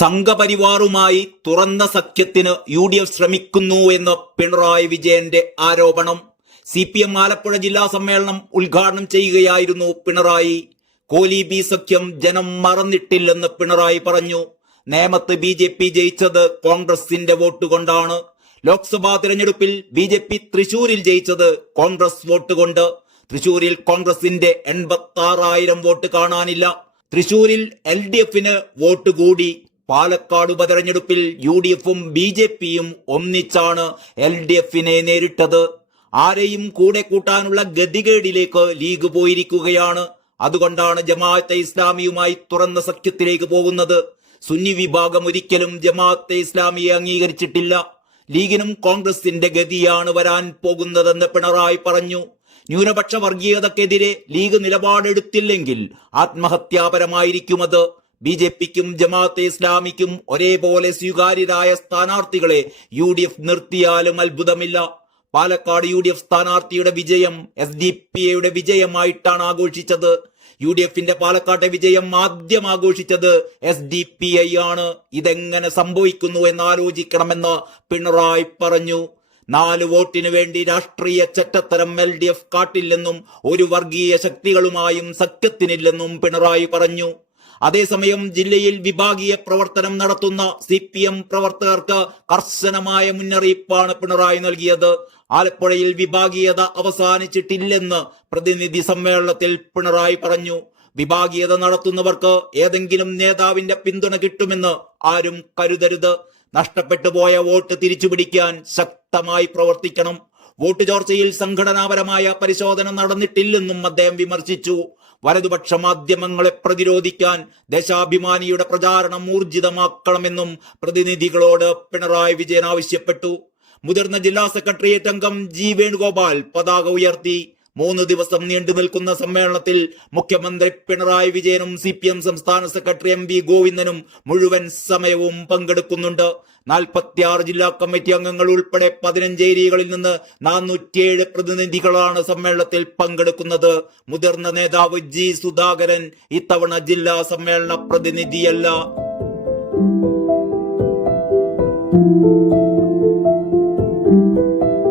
സംഘപരിവാറുമായി തുറന്ന സഖ്യത്തിന് U D F ശ്രമിക്കുന്നു എന്ന് പിണറായി വിജയന്റെ ആരോപണം. സി പി എം ആലപ്പുഴ ജില്ലാ സമ്മേളനം ഉദ്ഘാടനം ചെയ്യുകയായിരുന്നു പിണറായി. കോലി ബി സഖ്യം ജനം മറന്നിട്ടില്ലെന്ന് പിണറായി പറഞ്ഞു. നേമത്ത് ബി ജെ പി ജയിച്ചത് കോൺഗ്രസിന്റെ വോട്ട് കൊണ്ടാണ്. ലോക്സഭാ തിരഞ്ഞെടുപ്പിൽ ബി ജെ പി തൃശൂരിൽ ജയിച്ചത് കോൺഗ്രസ് വോട്ട് കൊണ്ട്. തൃശൂരിൽ കോൺഗ്രസിന്റെ എൺപത്തി ആറായിരം വോട്ട് കാണാനില്ല. തൃശൂരിൽ എൽ ഡി എഫിന് വോട്ട് കൂടി. പാലക്കാട് ഉപതെരഞ്ഞെടുപ്പിൽ യു ഡി എഫും ബി ജെ പിയും ഒന്നിച്ചാണ് എൽ ഡി എഫിനെ നേരിട്ടത്. ആരെയും കൂടെ കൂട്ടാനുള്ള ഗതികേടിലേക്ക് ലീഗ് പോയിരിക്കുകയാണ്. അതുകൊണ്ടാണ് ജമാഅത്തെ ഇസ്ലാമിയുമായി തുറന്ന സഖ്യത്തിലേക്ക് പോകുന്നത്. സുന്നി വിഭാഗം ഒരിക്കലും ജമാഅത്തെ ഇസ്ലാമിയെ അംഗീകരിച്ചിട്ടില്ല. ലീഗിനും കോൺഗ്രസിന്റെ ഗതിയാണ് വരാൻ പോകുന്നതെന്ന് പിണറായി പറഞ്ഞു. ന്യൂനപക്ഷ വർഗീയതക്കെതിരെ ലീഗ് നിലപാടെടുത്തില്ലെങ്കിൽ ആത്മഹത്യാപരമായിരിക്കുമത് ബി ജെ പിക്കും ജമാഅത്തെ ഇസ്ലാമിക്കും ഒരേപോലെ സ്വീകാര്യരായ സ്ഥാനാർത്ഥികളെ യു ഡി എഫ് നിർത്തിയാലും അത്ഭുതമില്ല. പാലക്കാട് യു ഡി എഫ് സ്ഥാനാർത്ഥിയുടെ വിജയം എസ് ഡി പി എയുടെ വിജയമായിട്ടാണ് ആഘോഷിച്ചത്. യു ഡി എഫിന്റെ പാലക്കാട്ടെ വിജയം ആദ്യം ആഘോഷിച്ചത് എസ് ഡി പി ഐ ആണ്. ഇതെങ്ങനെ സംഭവിക്കുന്നു എന്ന് ആലോചിക്കണമെന്ന് പിണറായി പറഞ്ഞു. നാല് വോട്ടിനു വേണ്ടി രാഷ്ട്രീയ ചറ്റത്തരം എൽ ഡി എഫ് കാട്ടില്ലെന്നും ഒരു വർഗീയ ശക്തികളുമായും സഖ്യത്തിനില്ലെന്നും പിണറായി പറഞ്ഞു. അതേസമയം ജില്ലയിൽ വിഭാഗീയ പ്രവർത്തനം നടത്തുന്ന സി പി എം പ്രവർത്തകർക്ക് കർശനമായ മുന്നറിയിപ്പാണ് പിണറായി നൽകിയത്. ആലപ്പുഴയിൽ വിഭാഗീയത അവസാനിച്ചിട്ടില്ലെന്ന് പ്രതിനിധി സമ്മേളനത്തിൽ പിണറായി പറഞ്ഞു. വിഭാഗീയത നടത്തുന്നവർക്ക് ഏതെങ്കിലും നേതാവിന്റെ പിന്തുണ കിട്ടുമെന്ന് ആരും കരുതരുത്. നഷ്ടപ്പെട്ടു പോയ വോട്ട് തിരിച്ചുപിടിക്കാൻ ശക്തമായി പ്രവർത്തിക്കണം. വോട്ട് ചോർച്ചയിൽ സംഘടനാപരമായ പരിശോധന നടന്നിട്ടില്ലെന്നും അദ്ദേഹം വിമർശിച്ചു. വലതുപക്ഷ മാധ്യമങ്ങളെ പ്രതിരോധിക്കാൻ ദേശാഭിമാനിയുടെ പ്രചാരണം ഊർജിതമാക്കണമെന്നും പ്രതിനിധികളോട് പിണറായി വിജയൻ ആവശ്യപ്പെട്ടു. മുതിർന്ന ജില്ലാ സെക്രട്ടേറിയറ്റ് അംഗം ജി വേണുഗോപാൽ പതാക ഉയർത്തി. മൂന്ന് ദിവസം നീണ്ടു നിൽക്കുന്ന സമ്മേളനത്തിൽ മുഖ്യമന്ത്രി പിണറായി വിജയനും സി പി എം സംസ്ഥാന സെക്രട്ടറി എം വി ഗോവിന്ദനും മുഴുവൻ സമയവും പങ്കെടുക്കുന്നുണ്ട്. നാൽപ്പത്തിയാറ് ജില്ലാ കമ്മിറ്റി അംഗങ്ങൾ ഉൾപ്പെടെ പതിനഞ്ചേരികളിൽ നിന്ന് നാനൂറ്റിയേഴ് പ്രതിനിധികളാണ് സമ്മേളനത്തിൽ പങ്കെടുക്കുന്നത്. മുതിർന്ന നേതാവ് ജി സുധാകരൻ ഇത്തവണ ജില്ലാ സമ്മേളന പ്രതിനിധിയല്ല.